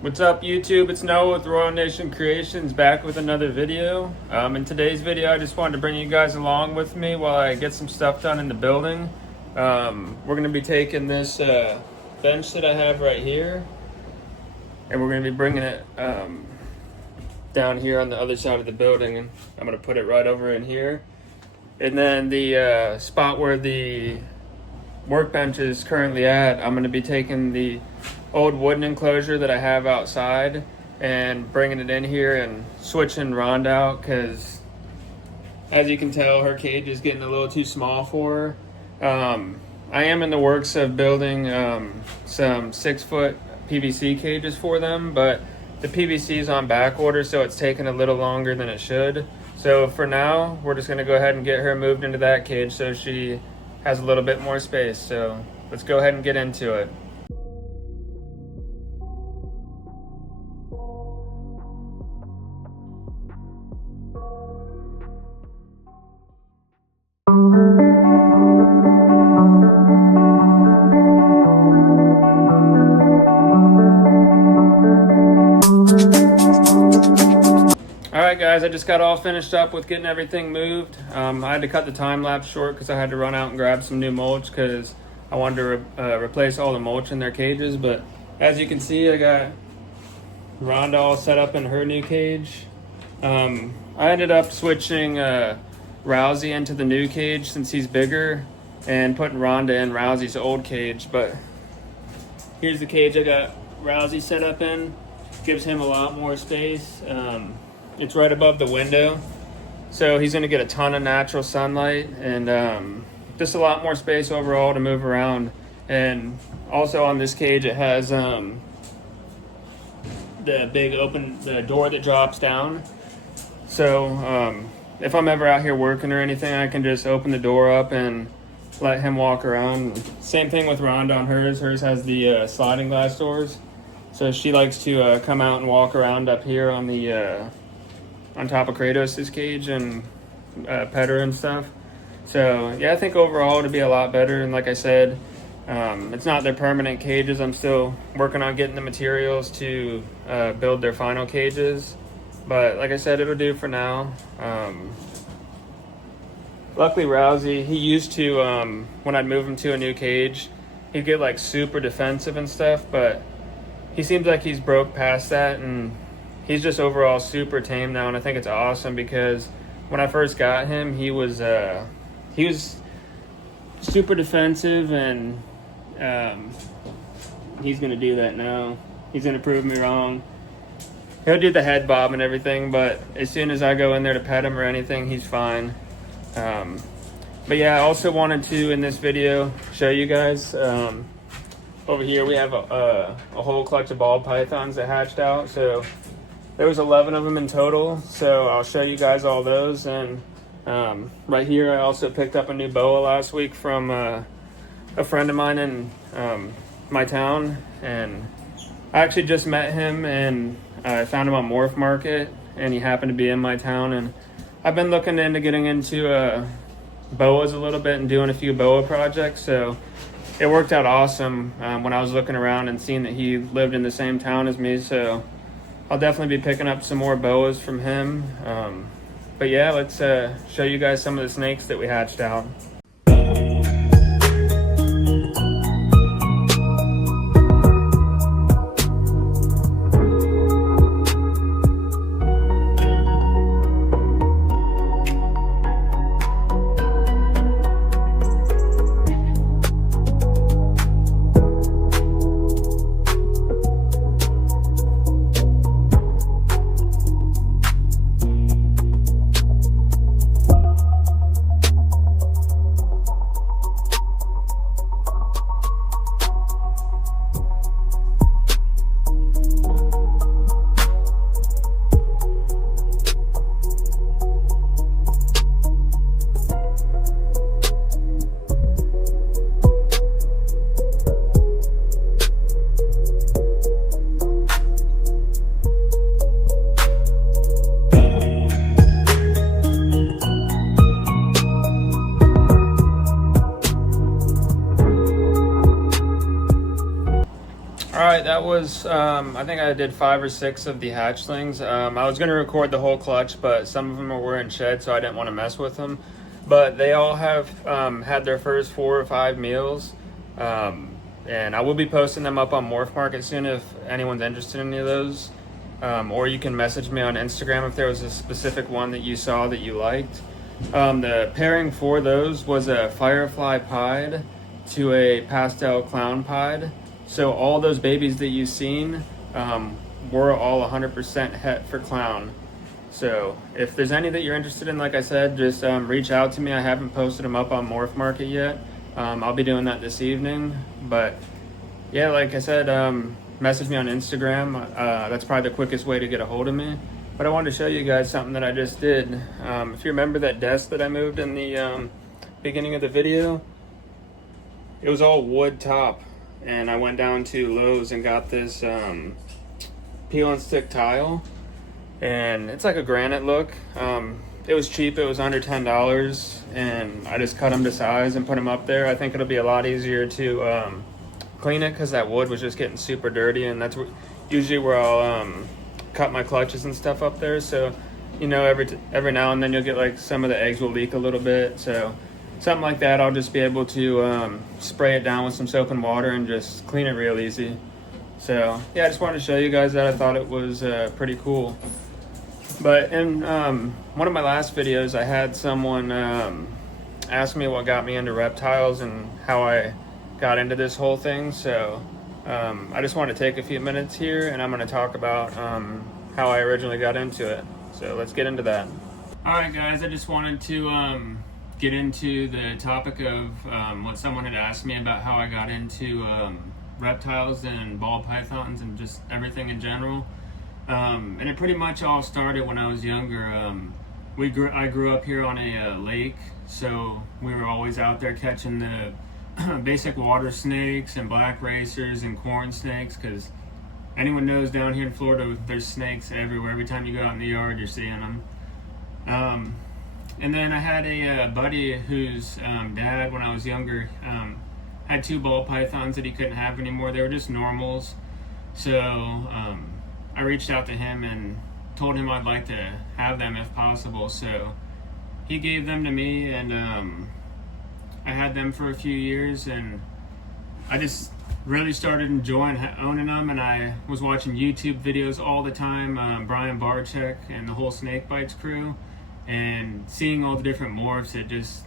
What's up YouTube? It's Noah with Royal Nation Creations back with another video. In today's video I just wanted to bring you guys along with me while I get some stuff done in the building. We're going to be taking this bench that I have right here and we're going to be bringing it down here on the other side of the building, and I'm going to put it right over in here. And then the spot where the workbench is currently at, I'm going to be taking the old wooden enclosure that I have outside and bringing it in here and switching Rhonda out, because as you can tell her cage is getting a little too small for her. I am in the works of building some 6-foot PVC cages for them, but the PVC is on back order, so it's taking a little longer than it should. So for now we're just going to go ahead and get her moved into that cage so she has a little bit more space. So let's go ahead and get into it. Alright guys, I just got all finished up with getting everything moved. I had to cut the time lapse short because I had to run out and grab some new mulch because I wanted to replace all the mulch in their cages. But as you can see, I got Rhonda all set up in her new cage. I ended up switching Rousey into the new cage since he's bigger and putting Rhonda in Rousey's old cage. But here's the cage I got Rousey set up in. Gives him a lot more space. It's right above the window, so he's going to get a ton of natural sunlight and just a lot more space overall to move around. And also on this cage it has the the door that drops down, so if I'm ever out here working or anything, I can just open the door up and let him walk around. Same thing with Rhonda on hers. Hers has the sliding glass doors, so she likes to come out and walk around up here on the on top of Kratos' cage and pet her and stuff. So yeah, I think overall it'll be a lot better. And like I said, it's not their permanent cages. I'm still working on getting the materials to build their final cages, but like I said, it'll do for now. Luckily Rousey, he used to when I'd move him to a new cage, he'd get like super defensive and stuff, but he seems like he's broke past that and he's just overall super tame now. And I think it's awesome because when I first got him, he was super defensive, and he's gonna do that now. He's gonna prove me wrong. He'll do the head bob and everything, but as soon as I go in there to pet him or anything, he's fine. But yeah, I also wanted to in this video show you guys over here we have a whole clutch of ball pythons that hatched out. So there was 11 of them in total, so I'll show you guys all those. And right here I also picked up a new boa last week from a friend of mine in my town, and I actually just met him and I found him on Morph Market, and he happened to be in my town. And I've been looking into getting into boas a little bit and doing a few boa projects, so it worked out awesome when I was looking around and seeing that he lived in the same town as me. So I'll definitely be picking up some more boas from him. But yeah, let's show you guys some of the snakes that we hatched out. was, I think I did 5 or 6 of the hatchlings. I was going to record the whole clutch, but some of them were in shed, so I didn't want to mess with them. But they all have had their first 4 or 5 meals. And I will be posting them up on Morph Market soon if anyone's interested in any of those. Or you can message me on Instagram if there was a specific one that you saw that you liked. The pairing for those was a Firefly Pied to a Pastel Clown Pied. So all those babies that you've seen were all 100% het for clown. So if there's any that you're interested in, like I said, just reach out to me. I haven't posted them up on Morph Market yet. I'll be doing that this evening. But yeah, like I said, message me on Instagram. That's probably the quickest way to get a hold of me. But I wanted to show you guys something that I just did. If you remember that desk that I moved in the beginning of the video, it was all wood top. And I went down to Lowe's and got this peel and stick tile. And it's like a granite look. It was cheap, it was under $10. And I just cut them to size and put them up there. I think it'll be a lot easier to clean it because that wood was just getting super dirty. And that's usually where I'll cut my clutches and stuff up there. So, you know, every now and then you'll get like some of the eggs will leak a little bit. So something like that, I'll just be able to spray it down with some soap and water and just clean it real easy. So yeah, I just wanted to show you guys that. I thought it was pretty cool. But in one of my last videos, I had someone ask me what got me into reptiles and how I got into this whole thing. So I just want to take a few minutes here and I'm going to talk about how I originally got into it. So let's get into that. Alright guys, I just wanted to get into the topic of what someone had asked me about how I got into reptiles and ball pythons and just everything in general. And it pretty much all started when I was younger. I grew up here on a lake, so we were always out there catching the basic water snakes and black racers and corn snakes, because anyone knows down here in Florida there's snakes everywhere. Every time you go out in the yard you're seeing them. And then I had a buddy whose dad, when I was younger, had 2 ball pythons that he couldn't have anymore. They were just normals. So I reached out to him and told him I'd like to have them if possible. So he gave them to me, and I had them for a few years, and I just really started enjoying owning them. And I was watching YouTube videos all the time, Brian Barczyk and the whole Snake Bites crew, and seeing all the different morphs, it just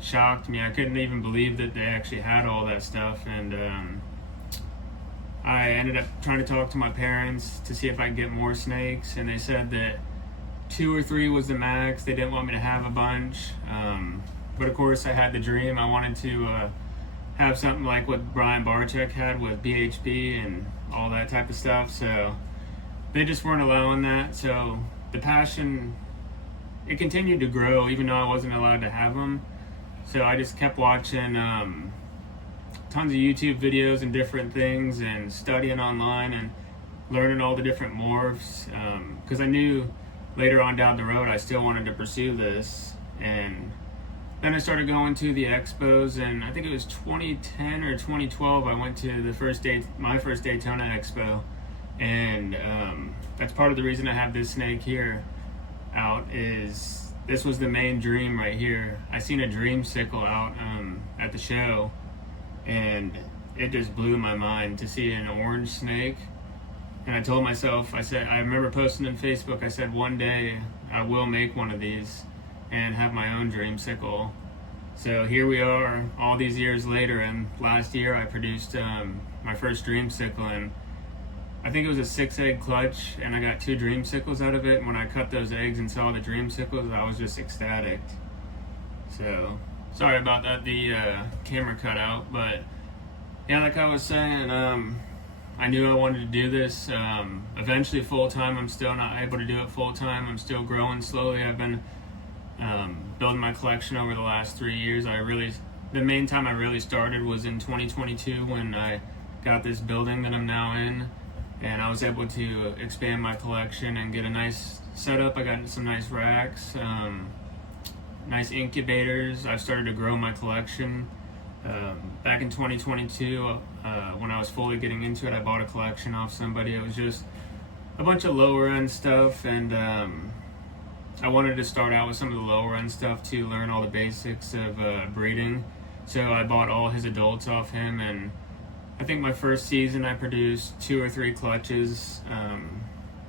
shocked me. I couldn't even believe that they actually had all that stuff. And I ended up trying to talk to my parents to see if I could get more snakes, and they said that 2 or 3 was the max. They didn't want me to have a bunch. But of course I had the dream. I wanted to have something like what Brian Barczyk had with BHB and all that type of stuff. So they just weren't allowing that. So the passion, it continued to grow even though I wasn't allowed to have them. So I just kept watching tons of YouTube videos and different things and studying online and learning all the different morphs, because I knew later on down the road I still wanted to pursue this. And then I started going to the expos, and I think it was 2010 or 2012 I went to my first Daytona Expo. And that's part of the reason I have this snake here out, is this was the main dream right here. I seen a dream sickle out at the show, and it just blew my mind to see an orange snake. And I told myself, I remember posting on Facebook, I said one day I will make one of these and have my own dream sickle. So here we are all these years later, and last year I produced my first dream sickle, and I think it was a 6-egg clutch, and I got 2 dream sickles out of it. And when I cut those eggs and saw the dream sickles, I was just ecstatic. So sorry about that, the camera cut out. But yeah, like I was saying, I knew I wanted to do this eventually full-time. I'm still not able to do it full-time. I'm still growing slowly. I've been building my collection over the last 3 years. The main time I really started was in 2022 when I got this building that I'm now in, and I was able to expand my collection and get a nice setup. I got some nice racks, nice incubators. I've started to grow my collection, Back in 2022, when I was fully getting into it, I bought a collection off somebody. It was just a bunch of lower end stuff, and I wanted to start out with some of the lower end stuff to learn all the basics of breeding. So I bought all his adults off him, and I think my first season I produced 2 or 3 clutches.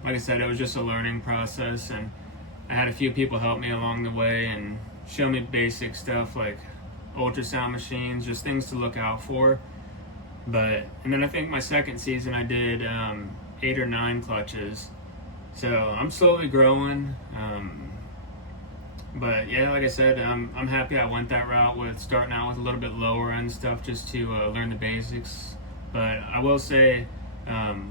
Like I said, it was just a learning process, and I had a few people help me along the way and show me basic stuff like ultrasound machines, just things to look out for. And then I think my second season I did 8 or 9 clutches. So I'm slowly growing. But yeah, like I said, I'm happy I went that route with starting out with a little bit lower end stuff just to learn the basics. But I will say,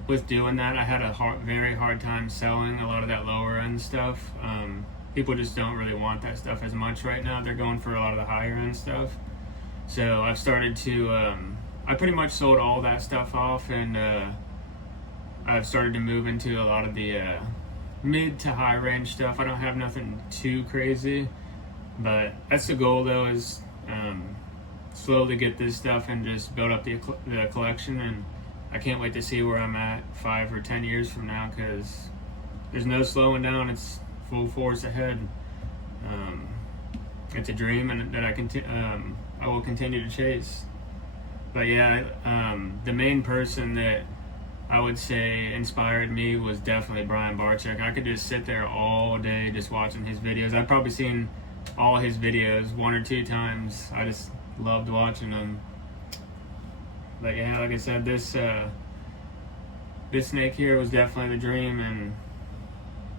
with doing that, I had a very hard time selling a lot of that lower end stuff. People just don't really want that stuff as much right now. They're going for a lot of the higher end stuff. So I've started to, I pretty much sold all that stuff off, and I've started to move into a lot of the mid to high range stuff. I don't have nothing too crazy, but that's the goal though, is slowly get this stuff and just build up the collection. And I can't wait to see where I'm at 5 or 10 years from now, because there's no slowing down. It's full force ahead. It's a dream, and that I will continue to chase. But yeah, the main person that I would say inspired me was definitely Brian Barczyk. I could just sit there all day just watching his videos. I've probably seen all his videos 1 or 2 times. I just loved watching them. But yeah, like I said, this snake here was definitely the dream, and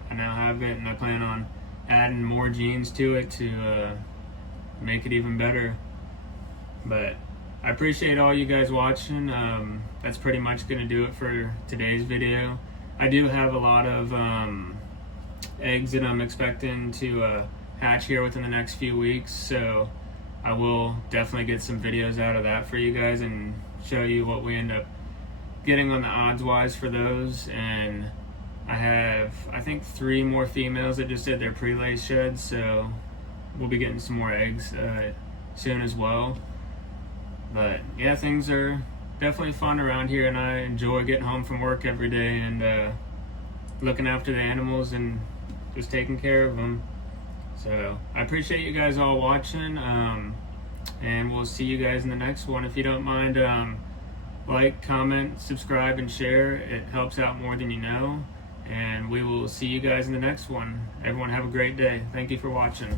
I now have it, and I plan on adding more genes to it to make it even better. But I appreciate all you guys watching. That's pretty much going to do it for today's video. I do have a lot of eggs that I'm expecting to hatch here within the next few weeks, so I will definitely get some videos out of that for you guys and show you what we end up getting on the odds wise for those. And I have, I think, 3 more females that just did their pre-lay sheds, so we'll be getting some more eggs soon as well. But yeah, things are definitely fun around here, and I enjoy getting home from work every day and looking after the animals and just taking care of them. So I appreciate you guys all watching, and we'll see you guys in the next one. If you don't mind, like, comment, subscribe, and share. It helps out more than you know. And we will see you guys in the next one. Everyone have a great day. Thank you for watching.